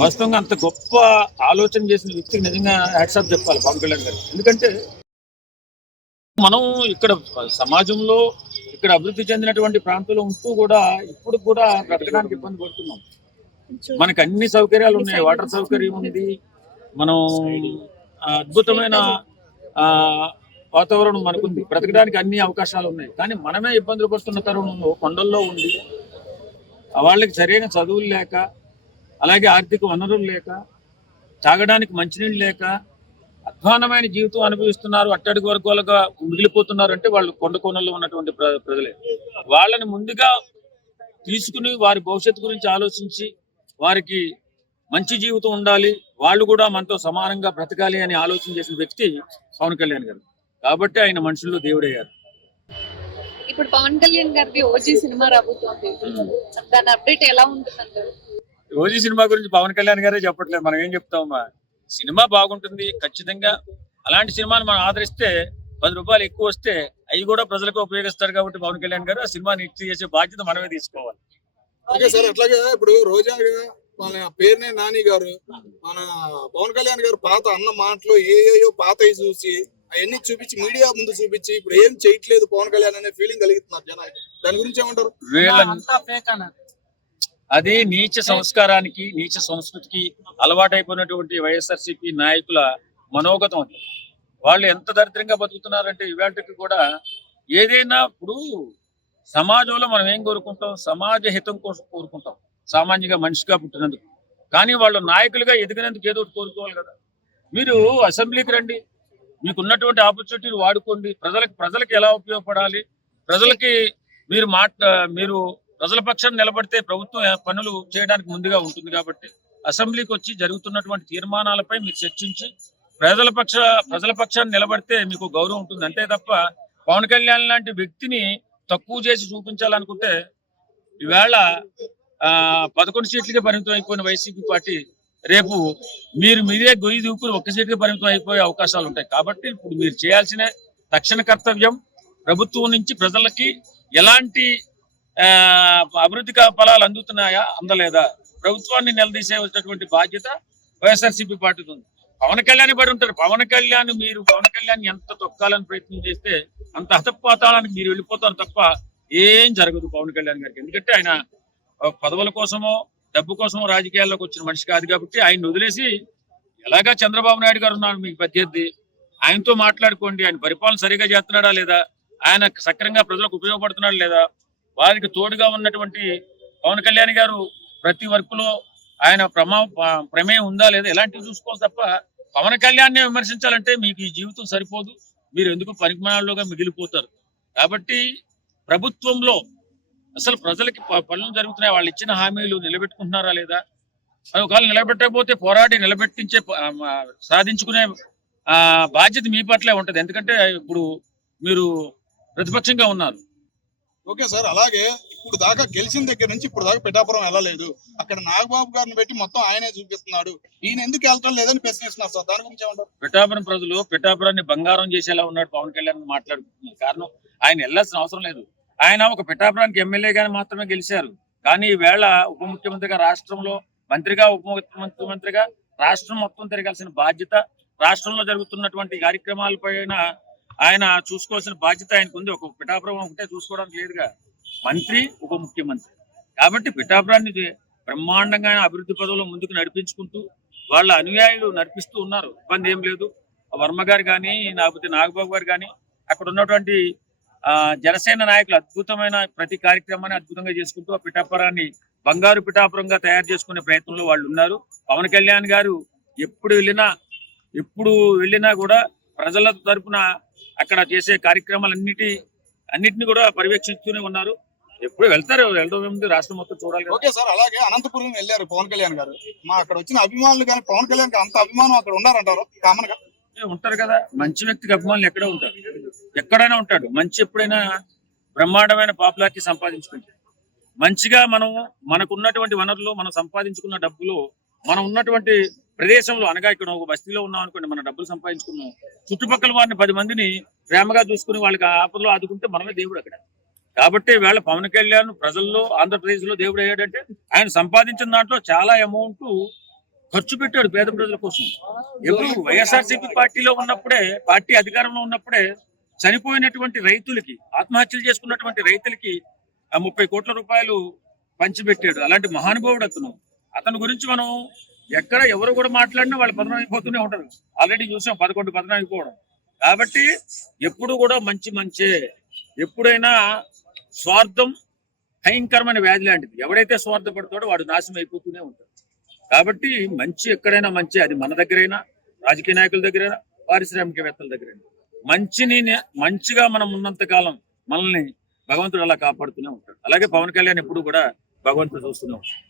వాస్తవంగా అంత గొప్ప ఆలోచన చేసిన వ్యక్తికి నిజంగా హ్యాట్సాప్ చెప్పాలి పవన్ కళ్యాణ్ గారు. ఎందుకంటే మనం ఇక్కడ సమాజంలో ఇక్కడ అభివృద్ధి చెందినటువంటి ప్రాంతంలో ఉంటూ కూడా ఇప్పుడు కూడా బ్రతకడానికి ఇబ్బంది పడుతున్నాం. మనకు అన్ని సౌకర్యాలు ఉన్నాయి, వాటర్ సౌకర్యం ఉంది, మనం అద్భుతమైన వాతావరణం మనకుంది, బ్రతకడానికి అన్ని అవకాశాలు ఉన్నాయి. కానీ మనమే ఇబ్బందులు పడుతున్న తరుణంలో కొండల్లో ఉండి వాళ్ళకి సరైన చదువులు లేక, అలాగే ఆర్థిక వనరులు లేక, తాగడానికి మంచినీళ్ళు లేక అధ్వానమైన జీవితం అనుభవిస్తున్నారు, అట్టడుగు వర్గాలుగా మిగిలిపోతున్నారు. అంటే వాళ్ళు కొండ కోణంలో ఉన్నటువంటి ప్రజలే. వాళ్ళని ముందుగా తీసుకుని వారి భవిష్యత్తు గురించి ఆలోచించి వారికి మంచి జీవితం ఉండాలి, వాళ్ళు కూడా మనతో సమానంగా బ్రతకాలి అని ఆలోచన చేసిన వ్యక్తి పవన్ కళ్యాణ్ గారు. కాబట్టి ఆయన మనుషుల్లో దేవుడయ్యారు. ఇప్పుడు పవన్ కళ్యాణ్ గారిది ఓజీ సినిమా రాబోతోంది, దాని అప్డేట్ ఎలా ఉంటుందంటారు? ఓజీ సినిమా గురించి పవన్ కళ్యాణ్ గారే చెప్పట్లేదు, మనం ఏం చెప్తామా. సినిమా బాగుంటుంది ఖచ్చితంగా. అలాంటి సినిమాను మనం ఆదరిస్తే 10 రూపాయలు ఎక్కువ వస్తే అవి కూడా ప్రజలకు ఉపయోగిస్తారు. కాబట్టి పవన్ కళ్యాణ్ గారు ఆ సినిమాని హిట్ చేసే బాధ్యత మనమే తీసుకోవాలి. ఓకే సార్, అట్లాగే ఇప్పుడు రోజా మన పేరునే నాని గారు, మన పవన్ కళ్యాణ్ గారు పాత అన్న మాటలు ఏయో పాతవి చూసి అవన్నీ చూపించి మీడియా ముందు చూపించి ఇప్పుడు ఏం చేయట్లేదు పవన్ కళ్యాణ్ అనే ఫీలింగ్ కలుగుతున్నారు జనానికి. దాని గురించి ఏమంటారు? అది నీచ సంస్కారానికి, నీచ సంస్కృతికి అలవాటైపోయినటువంటి వైఎస్ఆర్సీపీ నాయకుల మనోగతం. అది వాళ్ళు ఎంత దరిద్రంగా బతుకుతున్నారంటే ఇవాళకి కూడా ఏదైనా ఇప్పుడు సమాజంలో మనం ఏం కోరుకుంటాం, సమాజ హితం కోసం కోరుకుంటాం, సామాన్యంగా మనిషిగా పుట్టినందుకు. కానీ వాళ్ళు నాయకులుగా ఎదిగినందుకు ఏదో ఒకటి కోరుకోవాలి కదా. మీరు అసెంబ్లీకి రండి, మీకున్నటువంటి ఆపర్చునిటీని వాడుకోండి, ప్రజలకు ఎలా ఉపయోగపడాలి, ప్రజలకి మీరు ప్రజల పక్షాన్ని నిలబడితే ప్రభుత్వం పనులు చేయడానికి ముందుగా ఉంటుంది. కాబట్టి అసెంబ్లీకి వచ్చి జరుగుతున్నటువంటి తీర్మానాలపై మీరు చర్చించి ప్రజల పక్షాన్ని నిలబడితే మీకు గౌరవం ఉంటుంది. అంతే తప్ప పవన్ కళ్యాణ్ లాంటి వ్యక్తిని తక్కువ చేసి చూపించాలనుకుంటే ఈవేళ 11 సీట్లకే పరిమితం అయిపోయిన వైసీపీ పార్టీ రేపు మీరే గొయ్యి దూకుని 1 సీట్కి పరిమితం అయిపోయే అవకాశాలు ఉంటాయి. కాబట్టి ఇప్పుడు మీరు చేయాల్సిన తక్షణ కర్తవ్యం, ప్రభుత్వం నుంచి ప్రజలకి ఎలాంటి అభివృద్ధి ఫలాలు అందుతున్నాయా, అందలేదా, ప్రభుత్వాన్ని నిలదీసేటటువంటి బాధ్యత వైఎస్ఆర్సీపీ పార్టీకి ఉంది. పవన్ కళ్యాణ్ పడి ఉంటారు. పవన్ కళ్యాణ్ ఎంత తొక్కాలని ప్రయత్నం చేస్తే అంత హతపాతాళానికి మీరు వెళ్ళిపోతారు తప్ప ఏం జరగదు పవన్ కళ్యాణ్ గారికి. ఎందుకంటే ఆయన పదవుల కోసమో డబ్బు కోసమో రాజకీయాల్లోకి వచ్చిన మనిషి కాదు. కాబట్టి ఆయన వదిలేసి ఎలాగా చంద్రబాబు నాయుడు గారు ఉన్నారు మీకు ప్రత్యర్థి, ఆయనతో మాట్లాడుకోండి. ఆయన పరిపాలన సరిగా చేస్తున్నాడా లేదా, ఆయన సక్రంగా ప్రజలకు ఉపయోగపడుతున్నాడా లేదా, వారికి తోడుగా ఉన్నటువంటి పవన్ కళ్యాణ్ గారు ప్రతి వర్క్లో ఆయన ప్రమేయం ఉందా లేదా, ఇలాంటివి చూసుకోవాలి తప్ప పవన్ కళ్యాణ్ని విమర్శించాలంటే మీకు ఈ జీవితం సరిపోదు, మీరు ఎందుకు పరిమాణాల్లోగా మిగిలిపోతారు. కాబట్టి ప్రభుత్వంలో అసలు ప్రజలకి పనులు జరుగుతున్నాయి, వాళ్ళు ఇచ్చిన హామీలు నిలబెట్టుకుంటున్నారా లేదా, అది ఒకవేళ నిలబెట్టకపోతే పోరాడి సాధించుకునే బాధ్యత మీ పట్లే ఉంటది. ఎందుకంటే ఇప్పుడు మీరు ప్రతిపక్షంగా ఉన్నారు. ఓకే సార్, అలాగే ఇప్పుడు దాకా గెలిచిన దగ్గర నుంచి ఇప్పుడు దాకా పిఠాపురం వెళ్ళలేదు, అక్కడ నాగబాబు గారిని పెట్టి మొత్తం ఆయనే చూపిస్తున్నాడు, ఈయన ఎందుకు వెళ్ళటం లేదని ప్రశ్నిస్తున్నారు సార్. దాని గురించి ఏమంటారు? పిఠాపురం ప్రజలు పిఠాపురాన్ని బంగారం చేసేలా ఉన్నాడు పవన్ కళ్యాణ్ మాట్లాడుకుంటున్నారు. కారణం ఆయన వెళ్ళాల్సిన అవసరం లేదు. ఆయన ఒక పిఠాపురానికి ఎమ్మెల్యేగానే మాత్రమే గెలిచారు. కానీ ఈవేళ ఉప ముఖ్యమంత్రిగా, రాష్ట్రంలో మంత్రిగా, ఉప ముఖ్యమంత్రిగా రాష్ట్రం మొత్తం తిరగాల్సిన బాధ్యత, రాష్ట్రంలో జరుగుతున్నటువంటి కార్యక్రమాలపైన ఆయన చూసుకోవాల్సిన బాధ్యత ఆయనకు ఉంది. ఒక పిఠాపురం ఒకటే చూసుకోవడానికి లేదుగా, మంత్రి, ఉప ముఖ్యమంత్రి. కాబట్టి పిఠాపురాన్ని బ్రహ్మాండంగా అభివృద్ధి పదవులు ముందుకు నడిపించుకుంటూ వాళ్ళ అనుయాయులు నడిపిస్తూ ఉన్నారు, ఇబ్బంది ఏం లేదు. వర్మ గారు కానీ, లేకపోతే నాగబాబు గారు కానీ, అక్కడ ఉన్నటువంటి జనసేన నాయకులు అద్భుతమైన ప్రతి కార్యక్రమాన్ని అద్భుతంగా చేసుకుంటూ ఆ పిఠాపురాన్ని బంగారు పిఠాపురంగా తయారు చేసుకునే ప్రయత్నంలో వాళ్ళు ఉన్నారు. పవన్ కళ్యాణ్ గారు ఎప్పుడు వెళ్ళినా కూడా ప్రజల తరపున అక్కడ చేసే కార్యక్రమాలన్నిటిని కూడా పర్యవేక్షిస్తూనే ఉన్నారు. ఎప్పుడు వెళ్తారు, వెళ్ళడం ఏముంది, రాష్ట్రం మొత్తం చూడాలి. ఓకే సార్, అలాగే అనంతపురం వెళ్ళారు పవన్ కళ్యాణ్ గారు, అక్కడ వచ్చిన అభిమానులు కానీ పవన్ కళ్యాణ్ అంత అభిమానం అక్కడ ఉన్నారంటారు? కామన్ గా ఉంటారు కదా, మంచి వ్యక్తికి అభిమానులు ఎక్కడే ఉంటారు, ఎక్కడైనా ఉంటాడు. మంచి ఎప్పుడైనా బ్రహ్మాండమైన పాపులారిటీ సంపాదించుకుంటారు. మంచిగా మనకున్నటువంటి వనరులు, మనం సంపాదించుకున్న డబ్బులు, మనం ఉన్నటువంటి ప్రదేశంలో, అనగా ఇక్కడ ఒక బస్తీలో ఉన్నాం అనుకోండి, మన డబ్బులు సంపాదించుకున్నాం, చుట్టుపక్కల వారిని 10 మందిని ప్రేమగా చూసుకుని వాళ్ళకి ఆపదలో ఆదుకుంటే మనమే దేవుడు అక్కడ. కాబట్టి వేళ పవన్ కళ్యాణ్ ప్రజల్లో, ఆంధ్రప్రదేశ్ లో దేవుడు అయ్యాడంటే ఆయన సంపాదించిన దాంట్లో చాలా అమౌంట్ ఖర్చు పెట్టాడు పేద ప్రజల కోసం. ఎప్పుడు వైఎస్ఆర్సీపీ పార్టీలో ఉన్నప్పుడే, పార్టీ అధికారంలో ఉన్నప్పుడే చనిపోయినటువంటి రైతులకి, ఆత్మహత్యలు చేసుకున్నటువంటి రైతులకి 30 కోట్ల రూపాయలు పంచిపెట్టాడు. అలాంటి మహానుభావుడు అతని గురించి మనం ఎక్కడ ఎవరు కూడా మాట్లాడినా వాళ్ళు పతనం అయిపోతూనే ఉంటారు. ఆల్రెడీ చూసాం 11 పతనం అయిపోవడం. కాబట్టి ఎప్పుడు కూడా మంచే. ఎప్పుడైనా స్వార్థం భయంకరమైన వ్యాధి లాంటిది. ఎవడైతే స్వార్థపడతాడో వాడు నాశనం అయిపోతూనే ఉంటాడు. కాబట్టి మంచి ఎక్కడైనా మంచి, అది మన దగ్గరైనా, రాజకీయ నాయకుల దగ్గరైనా, పారిశ్రామికవేత్తల దగ్గరైనా, మంచిగా మనం ఉన్నంత కాలం మనల్ని భగవంతుడు అలా కాపాడుతూనే ఉంటాడు. అలాగే పవన్ కళ్యాణ్ ఎప్పుడు కూడా భగవంతుడు చూస్తూనే ఉంటాడు.